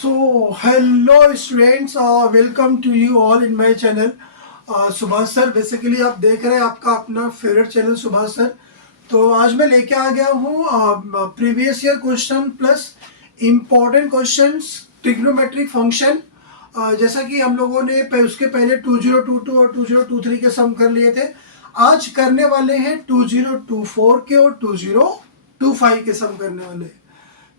So, hello students, welcome to you all in my channel. Subhash sir, basically आप देख रहे हैं आपका अपना फेवरेट चैनल सुभाष सर। तो आज मैं लेके आ गया हूँ previous year question plus important questions trigonometric function. जैसा कि हम लोगों ने उसके पहले 2022 और 2023 के सम कर लिए थे। आज करने वाले हैं 2024 के और 2025 के सम करने वाले हैं।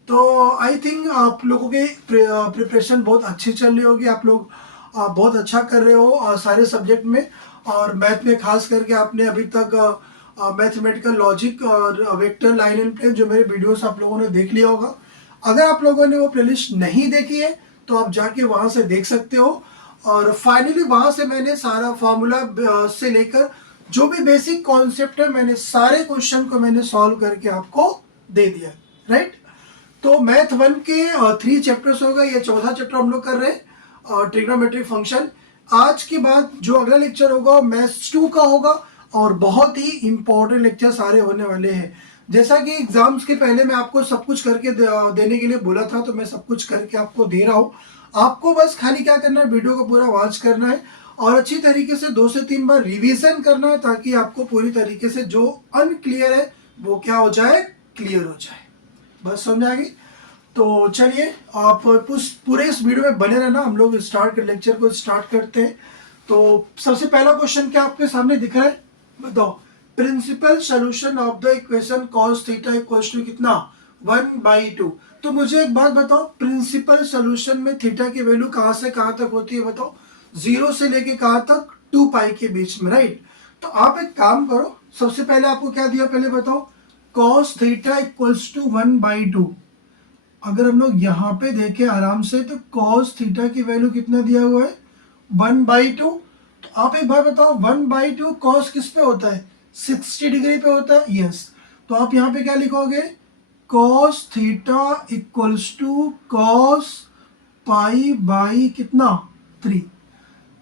तो आई थिंक आप लोगों की प्रिपरेशन बहुत अच्छी चल रही होगी। आप लोग बहुत अच्छा कर रहे हो सारे सब्जेक्ट में, और मैथ में खास करके आपने अभी तक मैथमेटिकल लॉजिक और वेक्टर लाइन एंड प्लेन जो मेरे वीडियोस आप लोगों ने देख लिया होगा। अगर आप लोगों ने वो प्लेलिस्ट नहीं देखी है तो आप जाके वहाँ से देख सकते हो। और फाइनली वहाँ से मैंने सारा फार्मूला से लेकर जो भी बेसिक कॉन्सेप्ट है, मैंने सारे क्वेश्चन को मैंने सॉल्व करके आपको दे दिया, राइट। तो मैथ 1 के 3 चैप्टर्स होगा, ये चौथा चैप्टर हम लोग कर रहे हैं ट्रिग्नोमेट्रिक फंक्शन। आज के बाद जो अगला लेक्चर होगा मैथ्स 2 का होगा, और बहुत ही इंपॉर्टेंट लेक्चर सारे होने वाले हैं। जैसा कि एग्जाम्स के पहले मैं आपको सब कुछ करके देने के लिए बोला था, तो मैं सब कुछ करके आपको दे रहा हूँ। आपको बस खाली क्या करना है, वीडियो को पूरा वॉच करना है और अच्छी तरीके से 2 से 3 बार रिवीजन करना है, ताकि आपको पूरी तरीके से जो अनक्लियर है वो क्या हो जाए, क्लियर हो जाए। बस समझ आ गई। तो चलिए आप पूरे इस वीडियो में बने रहना। हम लोग लेक्चर को स्टार्ट करते हैं। तो सबसे पहला क्वेश्चन क्या आपके सामने दिख रहा है, बताओ। Principal solution of the equation cos theta equals to कितना, 1/2। तो मुझे एक बात बताओ, प्रिंसिपल सोल्यूशन में थीटा की वैल्यू कहाँ से कहाँ तक होती है, बताओ। 0 से लेके कहाँ तक, 2π के बीच में, राइट। तो आप एक काम करो, सबसे पहले आपको क्या दिया पहले बताओ। cos theta equals to 1/2। अगर हम लोग यहाँ पे देखें आराम से, तो cos थीटा की वैल्यू कितना दिया हुआ है, 1/2। तो आप एक बार बताओ, 1/2 cos किस पे होता है, 60 डिग्री पे होता है, यस। तो आप यहाँ पे क्या लिखोगे, cos theta equals to cos pi by कितना, 3।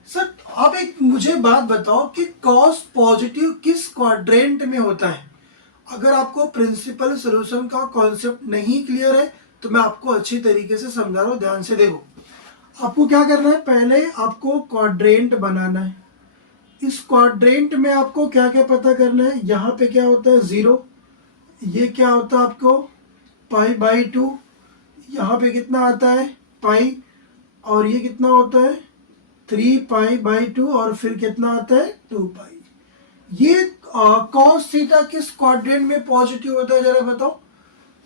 सर आप एक मुझे बात बताओ कि cos पॉजिटिव किस क्वाड्रेंट में होता है। अगर आपको प्रिंसिपल सोल्यूशन का कॉन्सेप्ट नहीं क्लियर है तो मैं आपको अच्छी तरीके से समझा रहा हूँ, ध्यान से देखो। आपको क्या करना है, पहले आपको क्वाड्रेंट बनाना है। इस क्वाड्रेंट में आपको क्या क्या पता करना है। यहाँ पे क्या होता है, 0। ये क्या होता है आपको, π/2। यहाँ पे कितना आता है, पाई। और ये कितना होता है, 3π/2। और फिर कितना आता है, 2π। ये cos थीटा किस क्वाड्रेंट में पॉजिटिव होता है, जरा बताओ।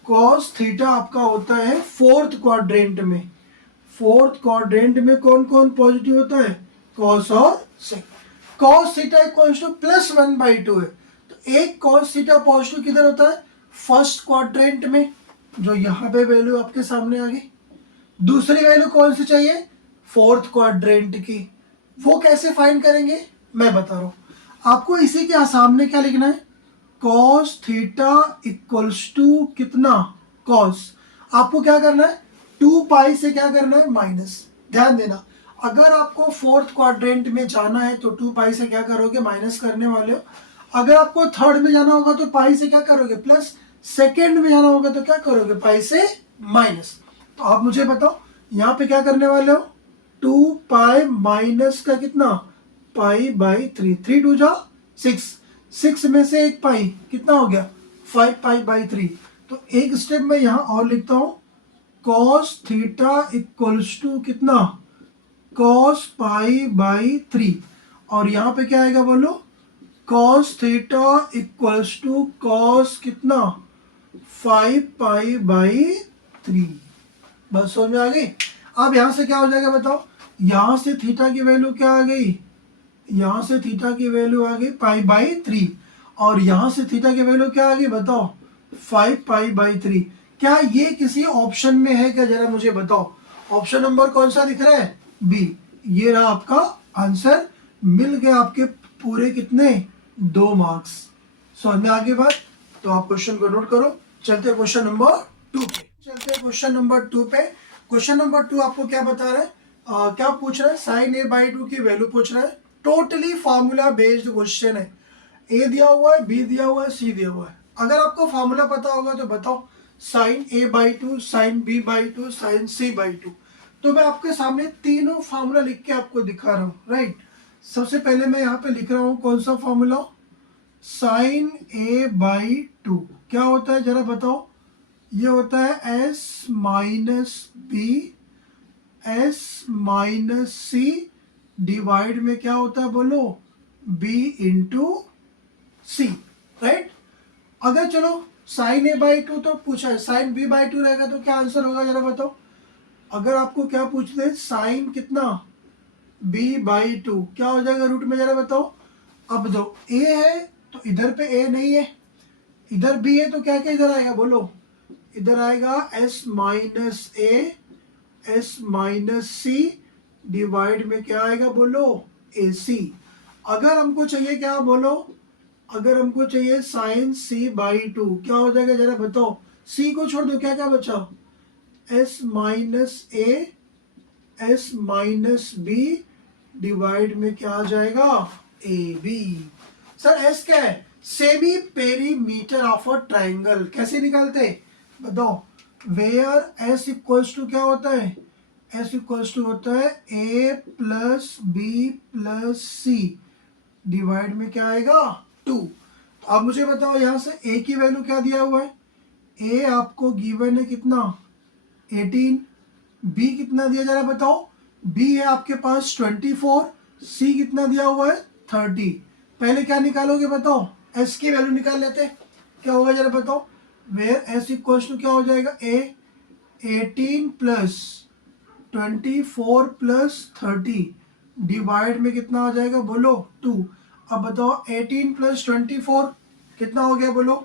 cos थीटा आपका होता है 4th क्वाड्रेंट में। 4th क्वाड्रेंट में कौन कौन पॉजिटिव होता है, cos और sec। cos theta equals to +1/2 है। तो एक cos थीटा पॉजिटिव किधर होता है, 1st क्वाड्रेंट में, जो यहाँ पे वैल्यू आपके सामने आ गई। दूसरी वैल्यू कौन सी चाहिए, 4th क्वाड्रेंट की। वो कैसे फाइंड करेंगे, मैं बता रहा हूँ आपको। इसी के सामने क्या लिखना है, cos थीटा इक्वल्स टू कितना, cos। आपको क्या करना है, 2π से क्या करना है, माइनस। ध्यान देना, अगर आपको 4th क्वाड्रेंट में जाना है तो 2π से क्या करोगे, माइनस करने वाले हो। अगर आपको 3rd में जाना होगा तो पाई से क्या करोगे, प्लस। 2nd में जाना होगा तो क्या करोगे, पाई से माइनस। तो आप मुझे बताओ यहाँ पे क्या करने वाले हो, 2π माइनस का कितना, π/3। 3 2 जा 6। 6 में से एक पाई कितना हो गया, 5π/3। तो एक स्टेप में यहाँ और लिखता हूँ, cos थीटा इक्वल्स टू कितना, cos π/3। और यहाँ पे क्या आएगा बोलो, cos theta equals to cos कितना, 5π/3। बस समझ में आ गई। अब यहाँ से क्या हो जाएगा बताओ, यहाँ से थीटा की वैल्यू क्या आ गई, यहाँ से थीटा की वैल्यू आ गई π/3। और यहाँ से थीटा की वैल्यू क्या आ गई बताओ, 5π/3। क्या ये किसी ऑप्शन में है क्या, जरा मुझे बताओ। ऑप्शन नंबर कौन सा दिख रहा है, बी। ये रहा आपका आंसर, मिल गया आपके पूरे कितने, 2 मार्क्स। समझ में आगे बात। तो आप क्वेश्चन को नोट करो। चलते क्वेश्चन नंबर 2 पे। क्वेश्चन नंबर 2 पे। क्वेश्चन नंबर 2 आपको क्या बता रहा है, क्या पूछ रहा है, sin a/2 की वैल्यू पूछ रहा है। टोटली फार्मूला बेस्ड क्वेश्चन है। ए दिया हुआ है, बी दिया हुआ है, सी दिया हुआ है। अगर आपको फार्मूला पता होगा तो बताओ, sin a/2, sin b/2, sin c/2। तो मैं आपके सामने तीनों फार्मूला लिख के आपको दिखा रहा हूँ, राइट। सबसे पहले मैं यहाँ पे लिख रहा हूँ कौन सा formula, sine A by two क्या होता है जरा बताओ। ये होता है S minus B S minus C divide में क्या होता है बोलो, बी इंटू सी, राइट। अगर चलो साइन ए बाई टू तो पूछा है, साइन बी बाई टू रहेगा तो क्या आंसर होगा जरा बताओ। अगर आपको क्या पूछते हैं साइन कितना बी बाई टू क्या हो जाएगा रूट में जरा बताओ। अब जो ए है तो इधर पे ए नहीं है, इधर बी है तो क्या क्या इधर आएगा बोलो, इधर आएगा S minus A S minus C divide में क्या आएगा बोलो, ए सी। अगर हमको चाहिए क्या बोलो, अगर हमको चाहिए साइन सी बाई टू क्या हो जाएगा जरा बताओ। सी को छोड़ दो, क्या क्या बचा, S minus A S minus B divide में क्या आ जाएगा, ए बी। सर एस क्या है, semi perimeter of a triangle. कैसे निकालते बताओ, वेयर एस इक्वल्स टू क्या होता है, एस इक्वल्स टू होता है ए प्लस बी प्लस सी डिवाइड में क्या आएगा, टू। तो अब मुझे बताओ यहाँ से ए की वैल्यू क्या दिया हुआ है, ए आपको गिवन है कितना 18, बी कितना दिया जा रहा है बताओ, बी है आपके पास 24, सी कितना दिया हुआ है 30। पहले क्या निकालोगे बताओ, एस की वैल्यू निकाल लेते, क्या होगा जरा बताओ। वेयर एस इक्वल्स टू क्या हो जाएगा, ए 18 प्लस 24 प्लस 30 डिवाइड में कितना आ जाएगा बोलो 2। अब बताओ 18 प्लस 24 कितना हो गया बोलो,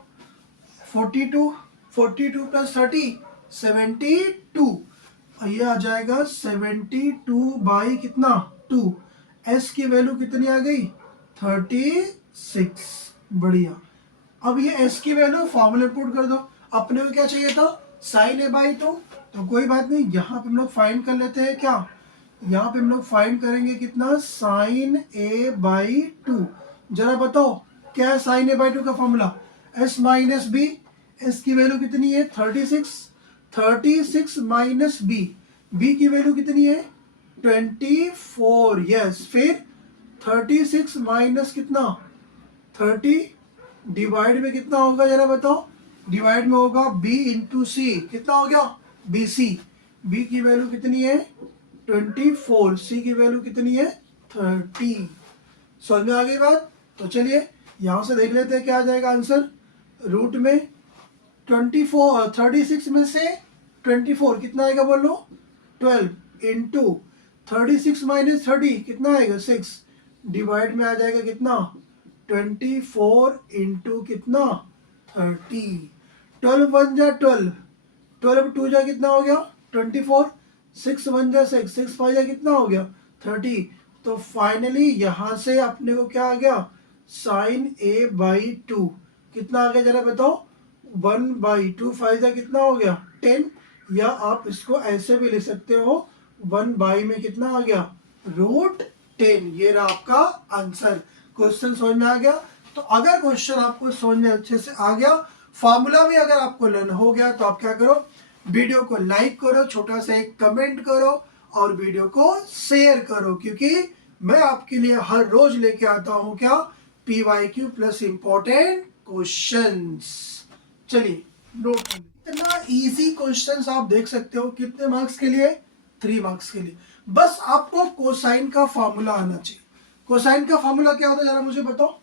42, 42 प्लस 30 72, और ये आ जाएगा 72 बाई कितना 2। एस की वैल्यू कितनी आ गई 36, बढ़िया। अब ये एस की वैल्यू फॉर्मूले पुट कर दो, अपने को क्या चाहिए था साइन ए बाई टू, तो कोई बात नहीं यहाँ पे हम लोग फाइंड कर लेते हैं क्या, यहाँ पे हम लोग फाइंड करेंगे कितना साइन ए बाई टू। जरा बताओ क्या है साइन ए बाई टू का formula, S minus B, S की वैल्यू कितनी है 36, 36 माइनस बी, बी की वैल्यू कितनी है 24, यस। फिर 36 माइनस कितना 30 डिवाइड में कितना होगा जरा बताओ, डिवाइड में होगा b इंटू सी, कितना हो गया बी सी, b की वैल्यू कितनी है 24, c की वैल्यू कितनी है 30। समझ में आ गई बात। तो चलिए यहाँ से देख लेते हैं क्या आ जाएगा आंसर। रूट में 24 36 में से 24 कितना आएगा बोलो 12 इंटू 36 माइनस 30 कितना आएगा 6 डिवाइड में आ जाएगा कितना 24 इंटू कितना 30। 12 वन जा 12, 12 टू जा कितना हो गया 24, 6 वन जा 6, 6 फाइव जा कितना हो गया 30। तो फाइनली यहाँ से अपने को क्या आ गया साइन ए बाई टू कितना आ गया जरा बताओ 1/2, 5 जा कितना हो गया 10, या आप इसको ऐसे भी लिख सकते हो 1 में कितना आ गया √10। ये रहा आपका आंसर। क्वेश्चन समझ में आ गया। तो अगर क्वेश्चन आपको समझ में अच्छे से आ गया, फार्मूला भी अगर आपको लर्न हो गया, तो आप क्या करो वीडियो को लाइक करो, छोटा सा एक कमेंट करो और वीडियो को शेयर करो, क्योंकि मैं आपके लिए हर रोज लेके आता हूं क्या PYQ प्लस इंपॉर्टेंट क्वेश्चंस। चलिए नोट, इतना इजी क्वेश्चंस आप देख सकते हो कितने मार्क्स के लिए 3 मार्क्स के लिए। बस आपको कोसाइन का फार्मूला आना चाहिए। कोसाइन का फार्मूला क्या होता है जरा मुझे बताओ।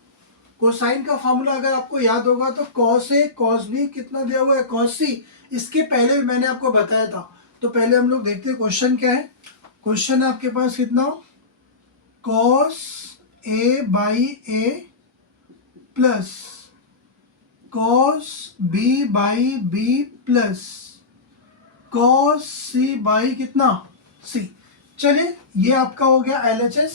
कोसाइन का फार्मूला अगर आपको याद होगा तो कॉस ए कॉस बी कितना दिया हुआ है कॉस सी, इसके पहले भी मैंने आपको बताया था। तो पहले हम लोग देखते हैं क्वेश्चन क्या है। क्वेश्चन है आपके पास कितना cos A by A plus cos B by B plus cos C by कितना सी। चलिए ये आपका हो गया LHS।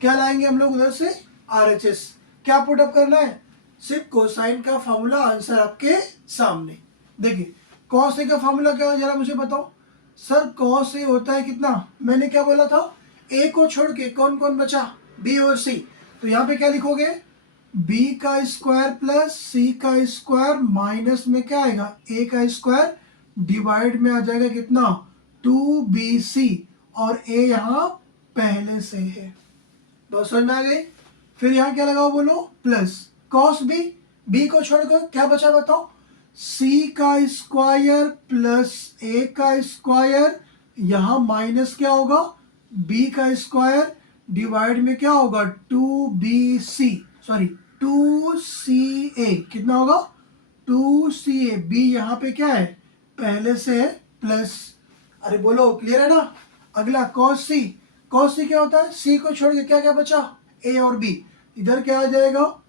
क्या लाएंगे हम लोग उधर से RHS। क्या पुटअप करना है, सिर्फ कोसाइन का फॉर्मूला, आंसर आपके सामने। देखिए कॉस ए का फॉर्मूला क्या है जरा मुझे बताओ। सर कॉस ए होता है कितना, मैंने क्या बोला था ए को छोड़ के कौन कौन बचा बी और सी। तो यहाँ पे क्या लिखोगे बी का स्क्वायर प्लस सी का स्क्वायर माइनस में क्या आएगा ए का स्क्वायर डिवाइड में आ जाएगा कितना 2BC और ए यहाँ पहले से है। बस समझ में आ गई। फिर यहाँ क्या लगाओ बोलो, प्लस कॉस बी, बी को छोड़कर क्या बचा बताओ, सी का स्क्वायर प्लस ए का स्क्वायर, यहाँ माइनस क्या होगा, बी का स्क्वायर, डिवाइड में क्या होगा 2bc, सॉरी 2ca, कितना होगा 2ca, बी यहाँ पे क्या है पहले से है प्लस, अरे बोलो क्लियर है ना। अगला cos c, cos c क्या होता है, c को छोड़ के क्या क्या बचा, a और b, इधर क्या आ जाएगा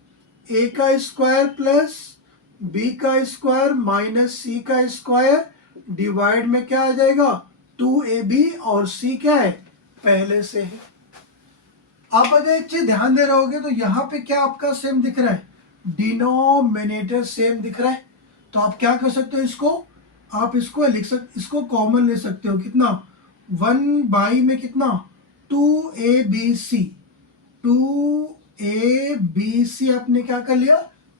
a का स्क्वायर प्लस b का स्क्वायर माइनस c का स्क्वायर, डिवाइड में क्या आ जाएगा 2ab, और c क्या है पहले से है। आप अगर एक चीज ध्यान दे रहे होगे तो यहाँ पे क्या आपका सेम दिख रहा है, डिनोमिनेटर सेम दिख रहा है। तो आप क्या कर सकते हो, इसको आप इसको लिख सकते, इसको कॉमन ले सकते हो, कितना 1 में कितना 2abc, 2abc आपने क्या कर लिया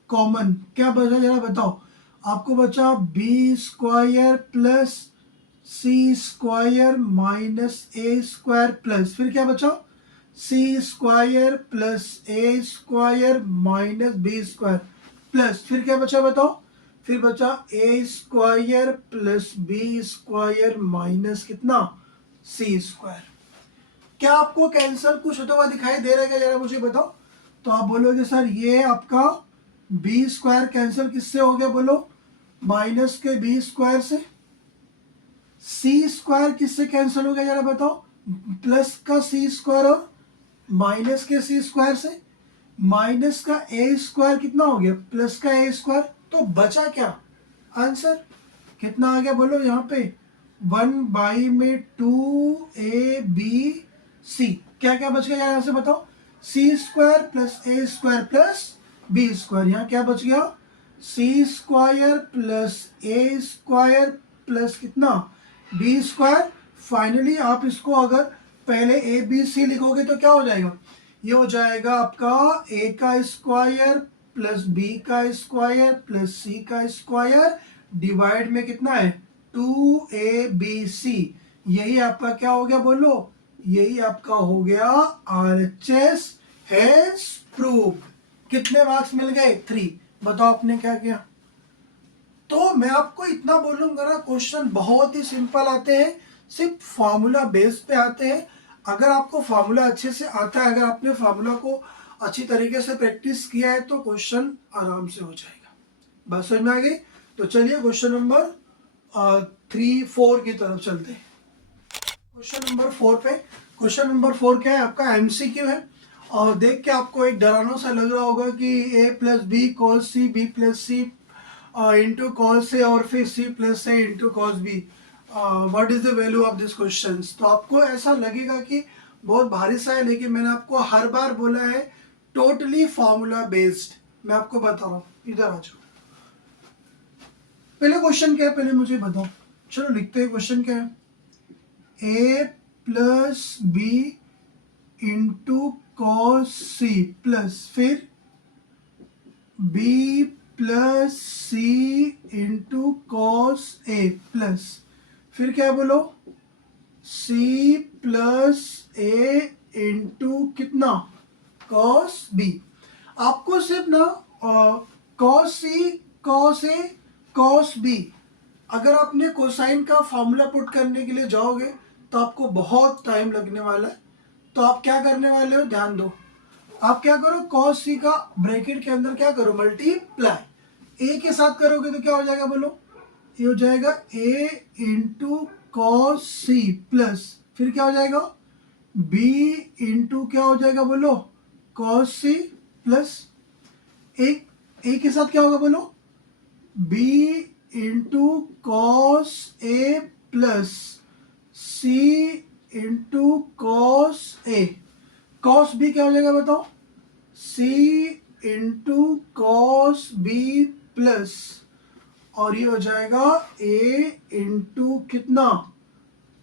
कॉमन, क्या बचा जरा बताओ, आपको बचा B square plus C square minus A square plus, फिर क्या बचा C square plus A square minus B square plus, फिर क्या बचा बताओ, फिर बचा A square plus B square minus कितना सी स्क्वायर। क्या आपको कैंसर कुछ होता हुआ दिखाई दे रहा है क्या जरा मुझे बताओ। तो आप बोलोगे सर ये आपका बी स्क्वायर कैंसर किससे हो गया, बोलो माइनस के बी स्क्वायर से, सी स्क्वायर किससे कैंसिल हो गया जरा बताओ, प्लस का सी स्क्वायर और माइनस के सी स्क्वायर से, माइनस का ए स्क्वायर कितना हो गया प्लस का ए स्क्वायर, तो बचा क्या आंसर कितना आ गया बोलो यहाँ पे 1 में 2abc, क्या क्या बच गया यहाँ से बताओ, सी square plus A square plus B square, यहाँ क्या बच गया सी square plus A square plus कितना बी स्क्वायर। फाइनली आप इसको अगर पहले ए बी सी लिखोगे तो क्या हो जाएगा, ये हो जाएगा आपका ए का स्क्वायर प्लस बी का स्क्वायर प्लस सी का स्क्वायर, डिवाइड में कितना है 2abc, यही आपका क्या हो गया बोलो, यही आपका हो गया RHS हैज प्रूव्ड। कितने मार्क्स मिल गए 3, बताओ आपने क्या किया। तो मैं आपको इतना बोलूंगा ना, क्वेश्चन बहुत ही सिंपल आते हैं, सिर्फ फार्मूला बेस पे आते हैं। अगर आपको फार्मूला अच्छे से आता है, अगर आपने फार्मूला को अच्छी तरीके से प्रैक्टिस किया है तो क्वेश्चन आराम से हो जाएगा। बात समझ में आ गई। तो चलिए क्वेश्चन नंबर 3-4 की तरफ चलते हैं। क्वेश्चन नंबर 4 पे, क्वेश्चन नंबर 4 क्या है आपका MCQ है, और देख के आपको एक डराना सा लग रहा होगा कि a plus B cos C, B plus C into cos A, और फिर c plus A into cos B, what is the value of this question. तो आपको ऐसा लगेगा कि बहुत भारी सा है, लेकिन मैंने आपको हर बार बोला है टोटली फार्मूला बेस्ड। मैं आपको बता रहा हूँ, इधर आ जाओ। पहले क्वेश्चन क्या है पहले मुझे बताओ, चलो लिखते हैं क्वेश्चन क्या है, a plus B into cos C plus फिर b plus C into cos A plus फिर क्या बोलो c प्लस ए इंटू कितना कॉस बी। आपको सिर्फ ना cos C cos A cos B, अगर आपने कोसाइन का फॉर्मूला पुट करने के लिए जाओगे तो आपको बहुत टाइम लगने वाला है। तो आप क्या करने वाले हो, ध्यान दो, आप क्या करो कॉस सी का ब्रैकेट के अंदर क्या करो मल्टीप्लाई, ए के साथ करोगे तो क्या हो जाएगा बोलो, ये हो जाएगा a into cos C plus फिर क्या हो जाएगा b इंटू क्या हो जाएगा बोलो कॉस सी प्लस एक a के साथ क्या होगा बोलो b into cos A plus c into cos A, cos B क्या हो जाएगा बताओ c into cos B plus, और ये हो जाएगा a इंटू कितना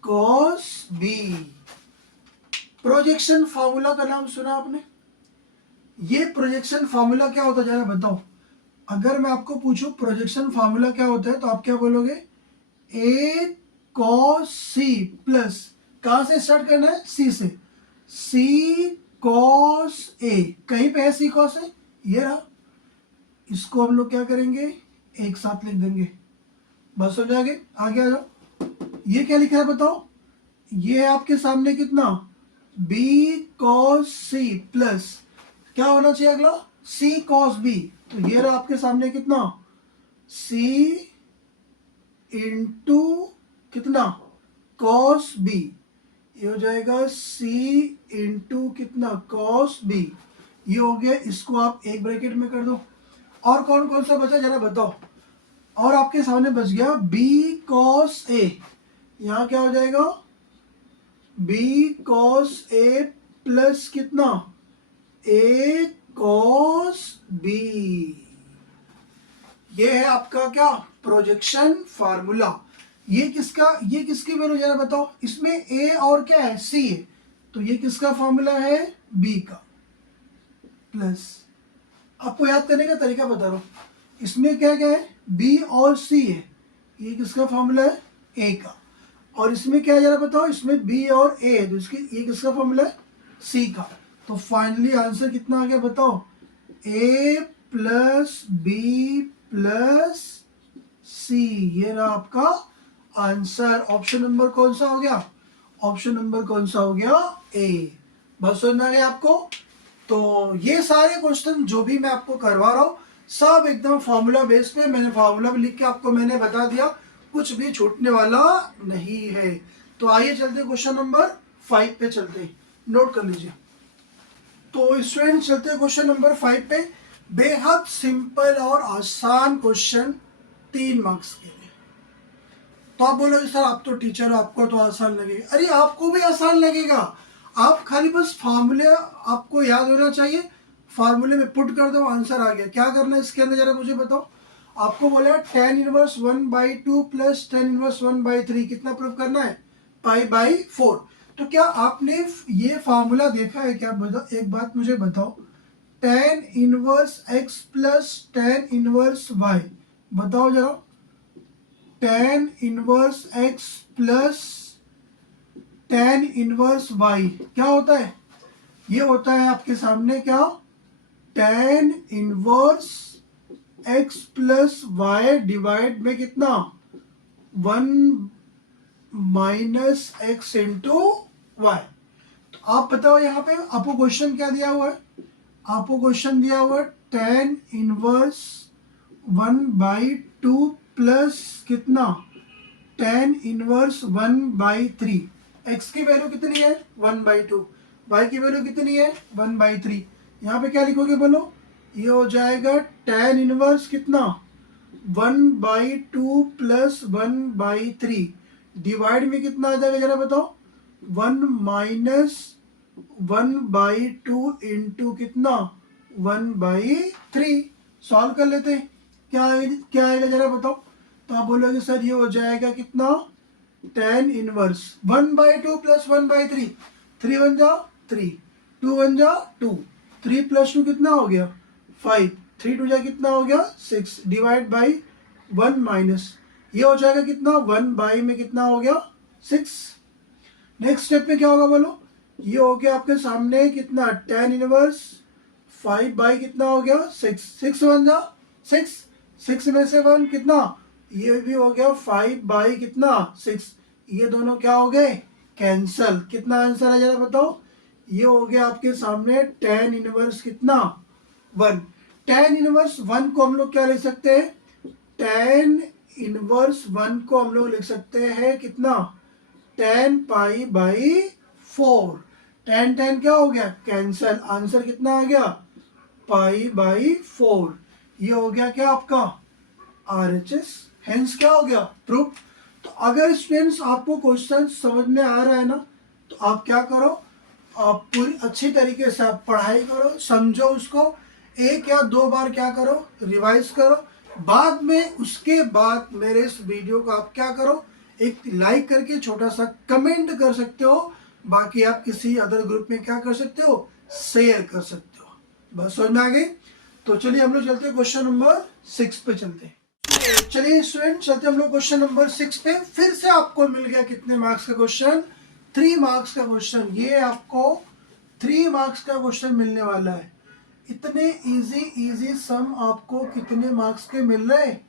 कॉस बी। प्रोजेक्शन फॉर्मूला का नाम सुना आपने, ये प्रोजेक्शन फॉर्मूला क्या होता है जरा बताओ। अगर मैं आपको पूछूं प्रोजेक्शन फार्मूला क्या होता है तो आप क्या बोलोगे, a cos c प्लस कहाँ से स्टार्ट करना है, सी से, सी कॉस ए, कहीं पे है सी कॉस ए, ये रहा, इसको हम लोग क्या करेंगे, एक साथ लिख देंगे, बस हो जाएगा। आगे आ जाओ, ये क्या लिखा है बताओ, ये है आपके सामने कितना, बी कॉस सी प्लस क्या होना चाहिए अगला, सी कॉस बी, तो ये रहा आपके सामने कितना, सी इंटू कितना, कॉस बी, ये हो जाएगा सी इंटू कितना, कॉस बी, ये हो गया। इसको आप एक ब्रैकेट में कर दो। और कौन कौन सा बचा जरा बताओ, और आपके सामने बच गया बी कॉस ए, यहाँ क्या हो जाएगा, बी कॉस ए प्लस कितना, ए कॉस बी, ये है आपका क्या, प्रोजेक्शन फार्मूला। ये किसकी वैल्यू जरा बताओ, इसमें ए और क्या है, सी है, तो ये किसका फार्मूला है, बी का, प्लस आपको याद करने का तरीका बता रहा हूं, इसमें क्या क्या है, बी और सी है, ये किसका फार्मूला है, ए का, और इसमें क्या है जरा बताओ, इसमें बी और ए है, तो ये किसका फार्मूला है, सी का। तो फाइनली आंसर कितना आ गया बताओ, ए प्लस बी प्लस सी, ये रहा आपका आंसर। ऑप्शन नंबर कौन सा हो गया, ऑप्शन नंबर कौन सा हो गया, ए। बस समझ आ गया आपको। तो ये सारे क्वेश्चन जो भी मैं आपको करवा रहा हूँ सब एकदम फार्मूला बेस पे, मैंने फार्मूला भी लिख के आपको मैंने बता दिया, कुछ भी छूटने वाला नहीं है। तो आइए चलते क्वेश्चन नंबर 5 पे चलते हैं, नोट कर लीजिए। तो स्टूडेंट चलते हैं क्वेश्चन नंबर 5 पे, बेहद सिंपल और आसान क्वेश्चन, 3 मार्क्स के लिए। तो आप बोलोगे सर आप तो टीचर हो, आपको तो आसान लगेगा, अरे आपको भी आसान लगेगा, आप खाली बस फार्मूले आपको याद होना चाहिए, फार्मूले में पुट कर दो, आंसर आ गया। क्या करना है इसके अंदर जरा मुझे बताओ, आपको बोला tan inverse 1/2 plus tan inverse 1/3 कितना प्रूव करना है, π/4। तो क्या आपने ये फार्मूला देखा है क्या, बताओ एक बात मुझे बताओ, tan inverse x plus tan inverse y, बताओ जरा, tan inverse x plus tan inverse y क्या होता है, ये होता है आपके सामने क्या, tan inverse x plus Y divide में कितना, 1 माइनस एक्स इंटू वाई। तो आप बताओ यहाँ पे आपको क्वेश्चन क्या दिया हुआ है, आपको क्वेश्चन दिया हुआ है tan इनवर्स 1/2 प्लस कितना, tan इनवर्स 1/3, x की वैल्यू कितनी है 1/2, y की वैल्यू कितनी है 1/3, यहाँ पे क्या लिखोगे बोलो, ये हो जाएगा tan इनवर्स कितना 1/2 प्लस 1/3 डिवाइड में कितना आ जाएगा जरा बताओ, 1 माइनस 1/2 इंटू कितना 1/3। सॉल्व कर लेते हैं, क्या आएगा जरा बताओ। तो आप बोलोगे सर ये हो जाएगा कितना, tan इनवर्स 1/2 प्लस 1/3, 3 1 जा 3, 2 1 जा 2, 3 प्लस 2 कितना हो गया 5, 3 2 जा कितना हो गया 6, डिवाइड बाई 1 माइनस, ये हो जाएगा कितना 1 बाई में कितना हो गया 6। नेक्स्ट स्टेप में क्या होगा बोलो, ये हो गया आपके सामने कितना tan इनवर्स 5 बाई कितना हो गया 6, 6 1 जा 6, 6 में से 1 कितना, ये भी हो गया 5 बाई कितना 6, ये दोनों क्या हो गए कैंसल। कितना आंसर है जरा बताओ, ये हो गया आपके सामने tan इनवर्स कितना 1। tan इनवर्स 1 को हम लोग क्या लिख सकते हैं, tan इनवर्स 1 को हम लोग लिख सकते हैं कितना, tan π/4, tan क्या हो गया कैंसल, आंसर कितना आ गया π/4, ये हो गया क्या आपका RHS, हेंस क्या हो गया प्रूफ। तो अगर स्टूडेंट्स आपको क्वेश्चन समझ में आ रहा है ना, तो आप क्या करो, आप पूरी अच्छी तरीके से आप पढ़ाई करो, समझो उसको, 1 या 2 बार क्या करो रिवाइज करो, बाद में उसके बाद मेरे इस वीडियो को आप क्या करो, एक लाइक करके छोटा सा कमेंट कर सकते हो, बाकी आप किसी अदर ग्रुप में क्या कर सकते हो शेयर कर सकते हो। बस समझ में आ गई। तो चलिए हम लोग चलते हैं क्वेश्चन नंबर 6 पे चलते हैं। चलिए स्टूडेंट चलते हम लोग क्वेश्चन नंबर 6 पे। फिर से आपको मिल गया कितने मार्क्स का क्वेश्चन, 3 मार्क्स का क्वेश्चन, ये आपको 3 मार्क्स का क्वेश्चन मिलने वाला है। इतने इजी सम आपको कितने मार्क्स के मिल रहे हैं?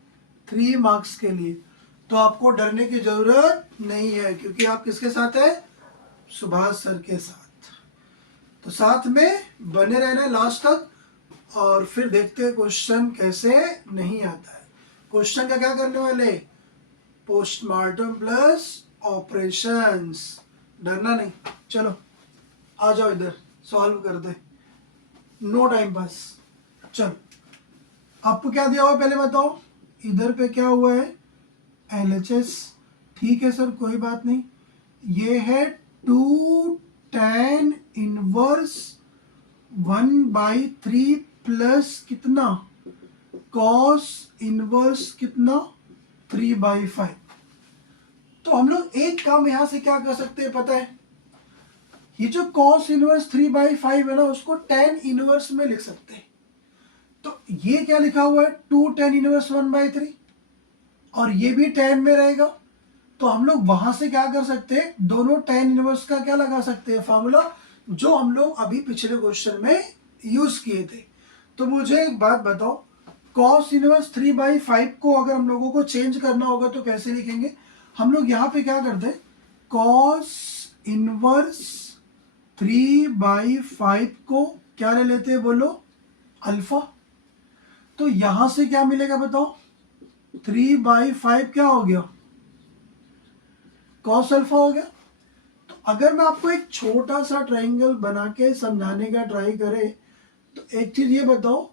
3 मार्क्स के लिए। तो आपको डरने की ज़रूरत नहीं है, क्योंकि आप किसके साथ हैं? सुभाष सर के साथ। तो साथ में बने रहना लास्ट तक, और फिर देखते हैं क्वेश्चन कैसे नहीं आता है। क्वेश्चन का क्या करने वाले? Postmortem plus operations. डरना नहीं, चलो आ जाओ इधर, सॉल्व कर दे, नो टाइम पास। चलो, आपको क्या दिया हुआ पहले बताओ। इधर पे क्या हुआ है? LHS। ठीक है सर, कोई बात नहीं। ये है 2 tan इनवर्स 1/3 प्लस कितना? cos इनवर्स कितना? 3/5। तो हम लोग एक काम यहाँ से क्या कर सकते हैं पता है? ये जो cos इनवर्स 3/5 है ना, उसको tan इनवर्स में लिख सकते हैं। तो ये क्या लिखा हुआ है? 2 tan इनवर्स 1/3, और ये भी tan में रहेगा। तो हम लोग वहां से क्या कर सकते हैं? दोनों tan इनवर्स का क्या लगा सकते हैं? फॉर्मूला, जो हम लोग अभी पिछले क्वेश्चन में यूज किए थे। तो मुझे एक बात बताओ, cos इनवर्स 3/5 को अगर हम लोगों को चेंज करना होगा तो कैसे लिखेंगे? हम लोग यहाँ पे क्या करते हैं? cos इनवर्स 3/5 को क्या ले लेते हैं? बोलो, अल्फा। तो यहां से क्या मिलेगा बताओ? 3/5 क्या हो गया? cos अल्फा हो गया। तो अगर मैं आपको एक छोटा सा ट्राइंगल बना के समझाने का ट्राई करे, तो एक चीज ये बताओ,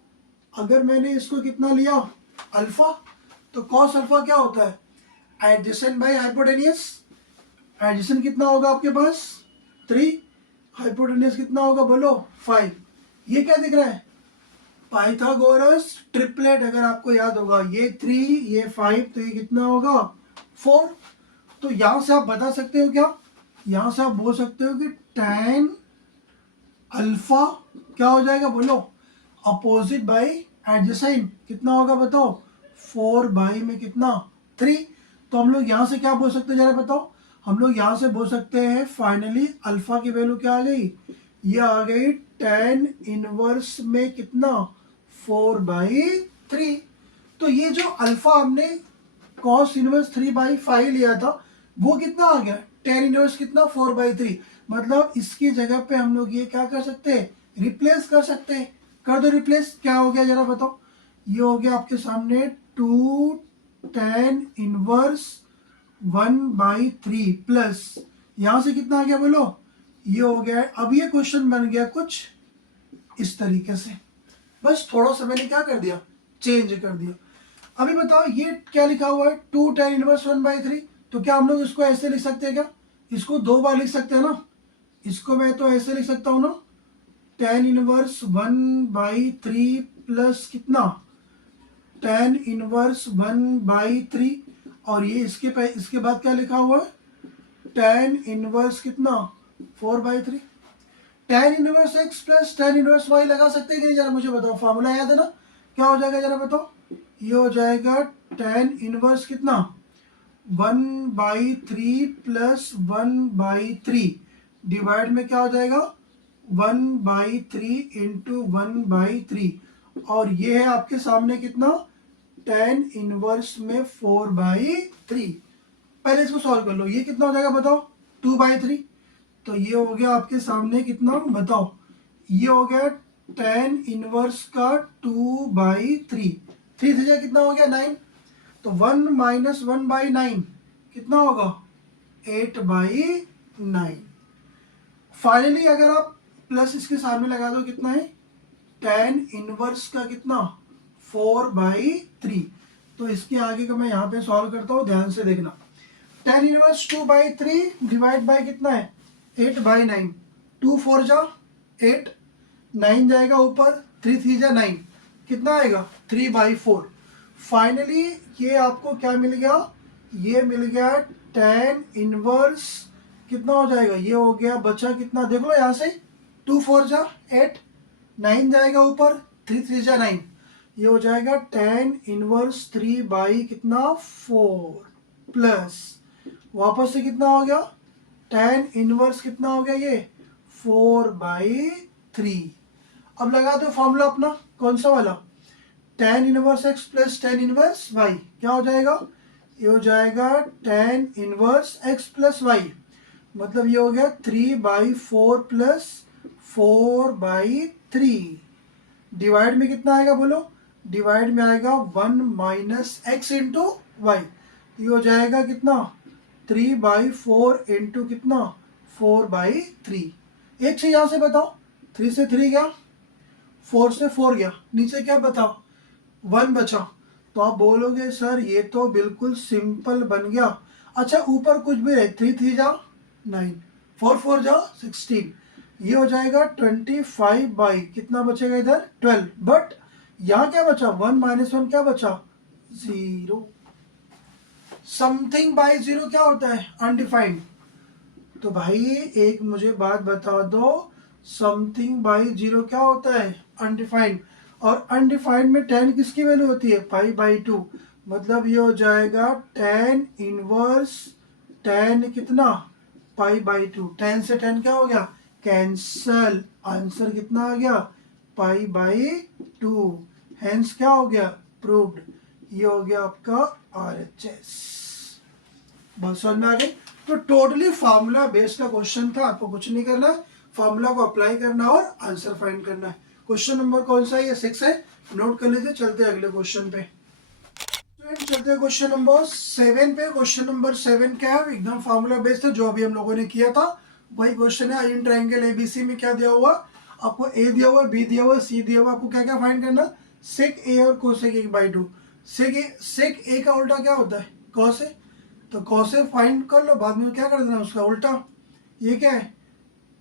अगर मैंने इसको कितना लिया? अल्फा। तो cos अल्फा क्या होता है? Adjacent by hypotenuse. एडजेसेंट कितना होगा आपके पास? 3। हाइपोटेनियस कितना होगा बोलो? 5। ये क्या दिख रहा है? पाइथागोरस ट्रिपलेट, अगर आपको याद होगा, ये 3 ये 5, तो ये कितना होगा? 4। तो यहां से आप बता सकते हो क्या? यहां से आप बोल सकते हो कि tan अल्फा क्या हो जाएगा बोलो? अपोजिट बाई एडजेसेंट कितना होगा बताओ? 4 में कितना? 3। तो हम लोग यहां से क्या बोल सकते हैं जरा बताओ? हम लोग यहां से बोल सकते हैं फाइनली अल्फा की वैल्यू क्या आ गई? ये आ गई tan इनवर्स में कितना? 4/3। तो ये जो अल्फा हमने cos इनवर्स 3/5 लिया था, वो कितना आ गया? tan इनवर्स कितना? 4/3। मतलब इसकी जगह पे हम लोग ये क्या कर सकते हैं? रिप्लेस कर सकते हैं। कर दो रिप्लेस। क्या हो गया जरा बताओ? ये हो गया आपके सामने 2 tan इनवर्स 1/3 प्लस, यहां से कितना आ गया बोलो? ये हो गया। अब ये क्वेश्चन बन गया कुछ इस तरीके से। बस थोड़ा सा मैंने क्या कर दिया? चेंज कर दिया। अभी बताओ, ये क्या लिखा हुआ है? 2 tan इनवर्स 1/3। तो क्या हम लोग इसको ऐसे लिख सकते हैं क्या? इसको 2 बार लिख सकते हैं ना। इसको मैं तो ऐसे लिख सकता हूँ ना, tan इनवर्स 1/3 प्लस कितना? tan इनवर्स 1/3, और ये इसके बाद क्या लिखा हुआ है? tan इनवर्स कितना? 4/3। tan inverse x plus tan inverse y लगा सकते हैं कि नहीं? जरा मुझे बताओ, फॉर्मूला याद है ना? क्या हो जाएगा जरा बताओ? ये हो जाएगा tan इनवर्स कितना? 1/3 प्लस 1/3 डिवाइड में क्या हो जाएगा? 1/3 इंटू 1/3, और ये है आपके सामने कितना? tan इनवर्स में 4/3। पहले इसको सॉल्व कर लो। ये कितना हो जाएगा बताओ? 2/3। तो ये हो गया आपके सामने कितना बताओ? ये हो गया tan इनवर्स का 2/3। 3 से कितना हो गया? 9। तो 1 माइनस 1/9 कितना होगा? 8/9। फाइनली अगर आप प्लस इसके सामने लगा दो, कितना है? tan इनवर्स का कितना? 4/3। तो इसके आगे का मैं यहाँ पे सॉल्व करता हूँ, ध्यान से देखना। tan इनवर्स 2/3 डिवाइड बाय कितना है? 8/9। 2 4 जा 8, 9 जाएगा ऊपर, 3 3 जा 9, कितना आएगा? 3/4। फाइनली ये आपको क्या मिल गया? ये मिल गया tan इनवर्स कितना हो जाएगा? ये हो गया बचा कितना देख लो यहाँ से, 2 4 जा 8, 9 जाएगा ऊपर, 3 3 जा 9, ये हो जाएगा tan इनवर्स 3/कितना? 4 प्लस वापस से कितना हो गया? tan इनवर्स कितना हो गया ये 4/3। अब लगा दो फॉर्मूला अपना, कौन सा वाला, tan inverse x plus tan inverse y, क्या हो जाएगा, ये हो जाएगा tan inverse x plus y, मतलब ये हो गया 3/4 प्लस 4/3। डिवाइड में कितना आएगा बोलो, डिवाइड में आएगा 1 माइनस एक्स इंटू वाई, ये हो जाएगा कितना 3/4 इंटू कितना 4/3। एक से यहाँ से बताओ, 3 से 3 गया, 4 से 4 गया, नीचे क्या बताओ 1 बचा, तो आप बोलोगे सर ये तो बिल्कुल सिंपल बन गया। अच्छा ऊपर कुछ भी है, 3 3 जाओ 9, 4 4 जाओ 16, ये हो जाएगा 25 बाई कितना बचेगा इधर 12, बट यहाँ क्या बचा 1 माइनस 1 क्या बचा 0। समथिंग बाई 0 क्या होता है अनडिफाइंड। तो भाई एक मुझे बात बता दो, समथिंग बाई 0 क्या होता है अनडिफाइंड, और अनडिफाइंड में tan किसकी वैल्यू होती है पाई/2, मतलब ये हो जाएगा tan इनवर्स tan कितना पाई/2, tan से tan क्या हो गया कैंसल, आंसर कितना आ गया पाई/2, हेंस क्या हो गया प्रूव्ड। ये हो गया आपका RHS। बहुत समझ में आ गई। तो टोटली फार्मूला बेस्ड का क्वेश्चन था, आपको कुछ नहीं करना है, फार्मूला को अप्लाई करना है और आंसर फाइंड करना है। क्वेश्चन नंबर कौन सा है, ये 6 है, नोट कर लीजिए। चलते हैं अगले क्वेश्चन पे, चलते हैं क्वेश्चन नंबर 7 पे। क्वेश्चन नंबर 7 क्या है, एकदम फार्मूला बेस्ड है, जो अभी हम लोगों ने किया था वही क्वेश्चन है। इन ट्रायंगल एबीसी में क्या दिया हुआ, आपको ए दिया हुआ, बी दिया हुआ, सी दिया हुआ, आपको क्या क्या फाइंड करना, सेक ए और कोसेक ए/2। सेक ए का उल्टा क्या होता है कॉस ए, तो कॉस ए फाइंड कर लो, बाद में क्या कर देना उसका उल्टा, ये क्या है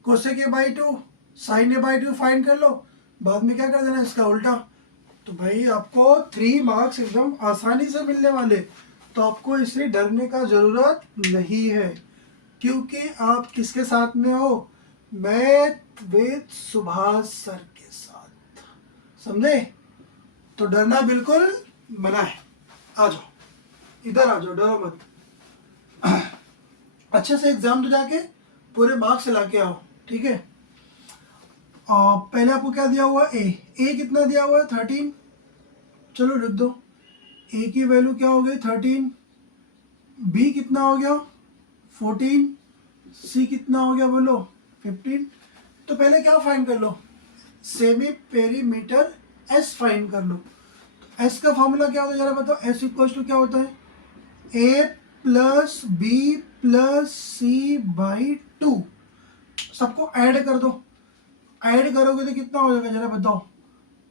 कोसेक ए/2, साइन ए/2 फाइंड कर लो, बाद में क्या कर देना इसका उल्टा। तो भाई आपको 3 मार्क्स एकदम आसानी से मिलने वाले, तो आपको इसलिए डरने का ज़रूरत नहीं है, क्योंकि आप किसके साथ में हो, मैथ विद सुभाष सर के साथ, समझे। तो डरना बिल्कुल मना है, आ जाओ इधर आ जाओ, डरो मत, अच्छे से एग्जाम दो जाके, पूरे मार्क्स ला के आओ, ठीक है। पहले आपको क्या दिया हुआ ए कितना दिया हुआ है 13, चलो लिख दो, ए की वैल्यू क्या हो गई 13, बी कितना हो गया 14, सी कितना हो गया बोलो 15। तो पहले क्या फाइंड कर लो, सेमी पेरीमीटर एस फाइंड कर लो। तो एस का फॉर्मूला क्या होता है जरा बताओ, एस इक्वल टू क्या होता है ए प्लस बी प्लस सी/2, सबको ऐड कर दो, ऐड करोगे तो कितना हो जाएगा जरा बताओ,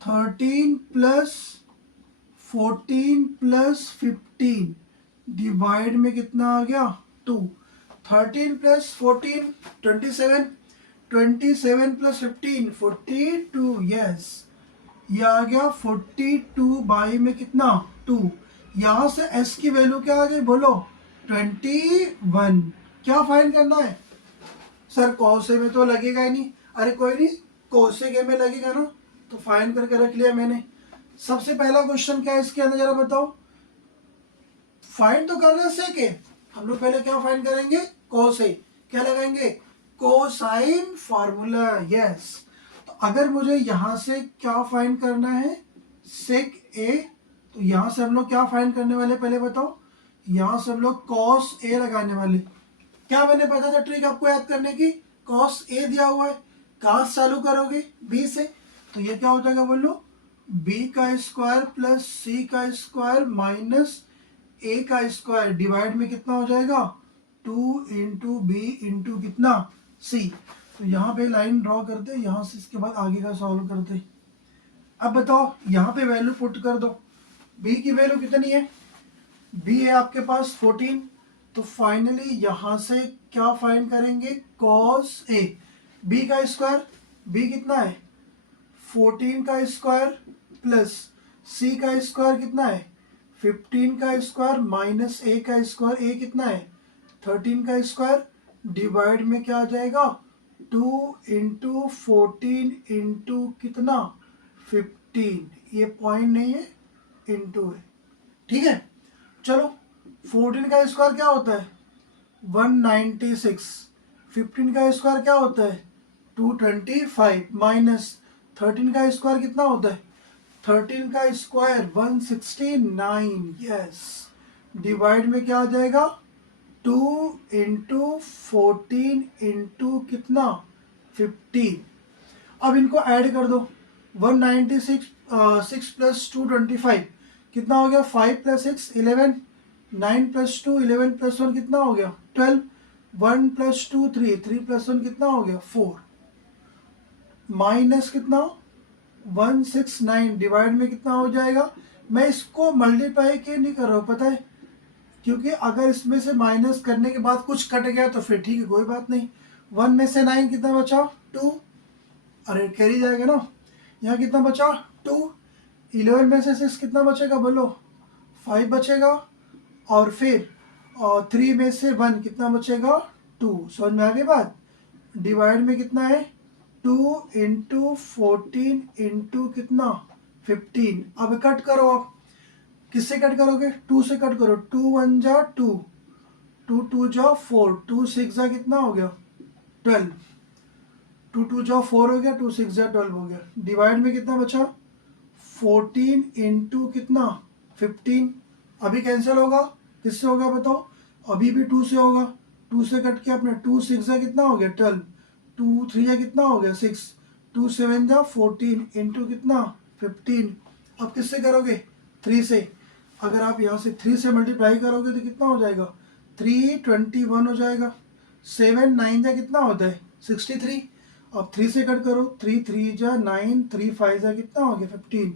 13 प्लस 14 प्लस 15 डिवाइड में कितना आ गया 2, 13 प्लस 14 27, 27 प्लस 15 42, यस ये आ गया 42 बाई में कितना 2, यहाँ से s की वैल्यू क्या आ गई बोलो 21। क्या फाइंड करना है सर, कौसे में तो लगेगा ही नहीं, अरे कोई नहीं, कोसेक में लगेगा ना, तो फाइंड करके रख लिया मैंने। सबसे पहला क्वेश्चन क्या है इसके अंदर जरा बताओ, फाइंड तो करना है सेक ए, हम लोग पहले क्या फाइंड करेंगे कोस ए, क्या लगाएंगे कोसाइन फार्मूला, यस। तो अगर मुझे यहाँ से क्या फाइंड करना है सेक ए, तो यहाँ से हम लोग क्या फाइंड करने वाले पहले बताओ, यहाँ से हम लोग कॉस ए लगाने वाले। क्या मैंने पता था ट्रिक आपको याद करने की, कॉस ए दिया हुआ है, कहाँ चालू करोगे बी से, तो ये क्या हो जाएगा बोलो बी का स्क्वायर प्लस सी का स्क्वायर माइनस ए का स्क्वायर डिवाइड में कितना हो जाएगा 2 इंटू बी इंटू कितना सी। तो यहाँ पे लाइन ड्रॉ करते, यहाँ से इसके बाद आगे का सॉल्व करते। अब बताओ यहाँ पे वैल्यू पुट कर दो, बी की वैल्यू कितनी है, बी है आपके पास 14, तो फाइनली यहाँ से क्या फाइंड करेंगे कॉस ए, बी का स्क्वायर, बी कितना है 14 का स्क्वायर प्लस सी का स्क्वायर कितना है 15 का स्क्वायर माइनस ए का स्क्वायर, ए कितना है 13 का स्क्वायर डिवाइड में क्या आ जाएगा 2 इंटू 14 इंटू कितना 15, ये पॉइंट नहीं है इंटू है, ठीक है। चलो 14 का स्क्वायर क्या होता है 196, 15 का स्क्वायर क्या होता है 225 माइनस 13 का स्क्वायर कितना होता है 13 का स्क्वायर 169। यस, डिवाइड में क्या आ जाएगा 2 इंटू 14 इंटू कितना 15। अब इनको ऐड कर दो 196 6 प्लस 225 कितना हो गया 5 प्लस 6 11 9 प्लस 2 11 प्लस 1 कितना हो गया 12 1 प्लस 2 3 3 प्लस 1 कितना हो गया 4 माइनस कितना 169 डिवाइड में कितना हो जाएगा। मैं इसको मल्टीप्लाई क्यों नहीं कर रहा हूँ पता है, क्योंकि अगर इसमें से माइनस करने के बाद कुछ कट गया तो फिर ठीक है कोई बात नहीं। 1 में से 9 कितना बचा 2, अरे कैरी जाएगा ना। यहाँ कितना बचा 2, 11 में से 6 कितना बचेगा बोलो 5 बचेगा, और फिर 3 में से 1 कितना बचेगा 2। समझ में आ गई बात। डिवाइड में कितना है 2 इंटू 14 इंटू कितना 15। अब कट करो, आप किससे कट करोगे 2 से कट करो, 2 1 जा 2, 2 2 जा 4, 2 6 जा कितना हो गया 12, 2 2 जा 4 हो गया, 2 6 जा 12 हो गया। डिवाइड में कितना बचा 14 इंटू कितना 15। अभी कैंसिल होगा, किससे होगा बताओ, अभी भी 2 से होगा, 2 से कट के अपने 2 6 जा कितना हो गया 12, 2 3 जा कितना हो गया 6, 2 7 जा 14 इंटू कितना 15। अब किससे करोगे 3 से, अगर आप यहाँ से 3 से मल्टीप्लाई करोगे तो कितना हो जाएगा 321 हो जाएगा। 7 9 जा कितना होता है 63। अब 3 से कट करो, 3 3 जा 9, 3 5 जा कितना हो गया 15।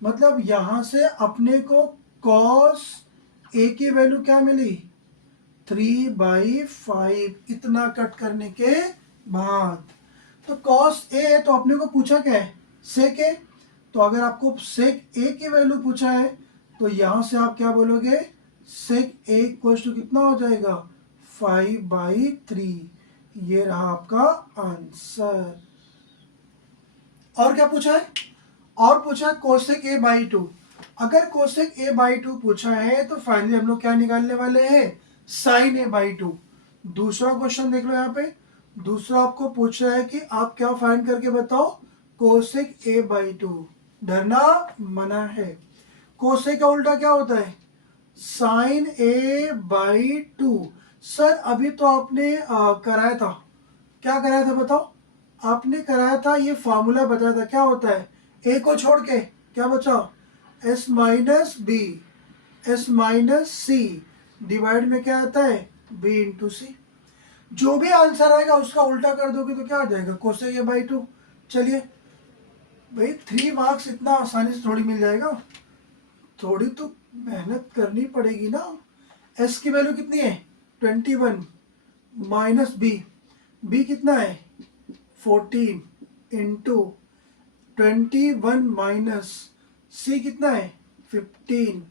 मतलब यहाँ से अपने को कॉस ए की वैल्यू क्या मिली 3/5। इतना कट करने के बाद तो कॉस ए है तो अपने को पूछा क्या है सेक ए, तो अगर आपको सेक ए की वैल्यू पूछा है तो यहाँ से आप क्या बोलोगे सेक ए इक्वल टू कितना हो जाएगा 5/3। ये रहा आपका आंसर। और क्या पूछा है, और पूछा है कोसेक ए बाई 2। अगर कोसेक ए बाई 2 पूछा है तो फाइनली हम लोग क्या निकालने वाले हैं साइन ए बाई 2। दूसरा क्वेश्चन देख लो यहाँ पे, दूसरा आपको पूछ रहा है कि आप क्या फाइंड करके बताओ कोसेक ए बाई 2। डरना मना है। कोसेक का उल्टा क्या होता है साइन ए बाई 2। सर अभी तो आपने कराया था, क्या कराया था बताओ, आपने कराया था ये फॉर्मूला बताया था, क्या होता है ए को छोड़ के क्या बचा S minus B, S minus C divide में क्या आता है बी इंटू सी। जो भी आंसर आएगा उसका उल्टा कर दोगे तो क्या आ जाएगा कोसेक ए बाई 2। चलिए भाई 3 मार्क्स इतना आसानी से थोड़ी मिल जाएगा, थोड़ी तो मेहनत करनी पड़ेगी ना। एस की वैल्यू कितनी है 21 माइनस बी, बी कितना है 14 इंटू 21 माइनस सी कितना है 15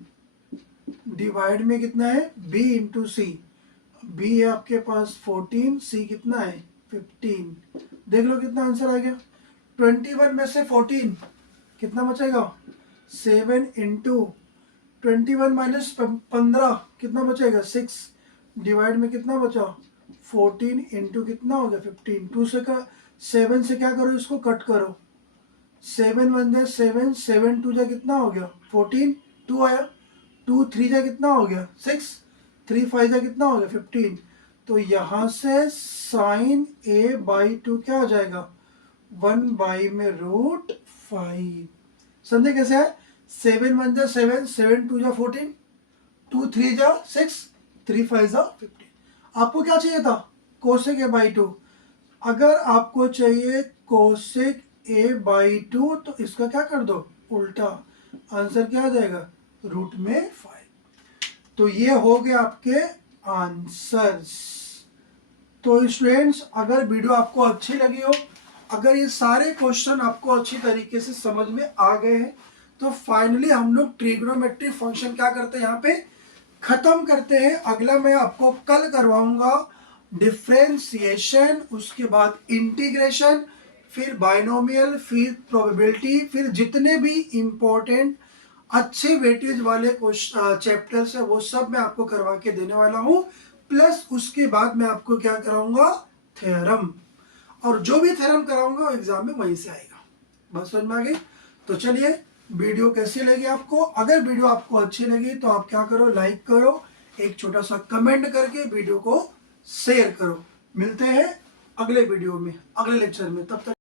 डिवाइड में कितना है बी इंटू सी। बी है आपके पास 14, सी कितना है 15। देख लो कितना आंसर आ गया। 21 में से 14 कितना बचेगा 7 इंटू 21 माइनस 15 कितना बचेगा 6 डिवाइड में कितना बचा 14 इंटू कितना हो गया 15। 2 से का 7 से क्या करो इसको कट करो, 7 1 जा 7, 7 2 जा कितना हो गया 14, 2 आया, 2 3 जा कितना हो गया 6, 3 5 जा कितना हो गया 15। तो यहाँ से साइन ए बाई 2 क्या हो जाएगा 1 बाई में रूट 5। समझे कैसे है 7 1 जा 7, 7 2 जा 14, 2 3 जा 6, 3 5 जा 15। आपको क्या चाहिए था कोसेक ए बाई 2। अगर आपको चाहिए कोसेक ए बाई 2 तो इसका क्या कर दो उल्टा, आंसर क्या आ जाएगा रूट में 5। तो ये हो गए आपके आंसर्स। तो स्टूडेंट्स अगर वीडियो आपको अच्छी लगी हो, अगर ये सारे क्वेश्चन आपको अच्छी तरीके से समझ में आ गए हैं तो फाइनली हम लोग ट्रिग्नोमेट्री फंक्शन क्या करते हैं यहाँ पे खत्म करते हैं। अगला मैं आपको कल करवाऊंगा डिफरेंशिएशन, उसके बाद इंटीग्रेशन, फिर बाइनोमियल, फिर प्रोबेबिलिटी, फिर जितने भी इम्पोर्टेंट अच्छे वेटेज वाले चैप्टर्स है वो सब मैं आपको करवा के देने वाला हूँ। प्लस उसके बाद मैं आपको क्या कराऊंगा थ्योरम, और जो भी थ्योरम कराऊंगा एग्जाम में वहीं से आएगा। बात समझ में आ गई? तो चलिए, वीडियो कैसी लगी आपको? अगर वीडियो आपको अच्छी लगी तो आप क्या करो, लाइक करो, एक छोटा सा कमेंट करके वीडियो को शेयर करो। मिलते हैं अगले वीडियो में, अगले लेक्चर में, तब तक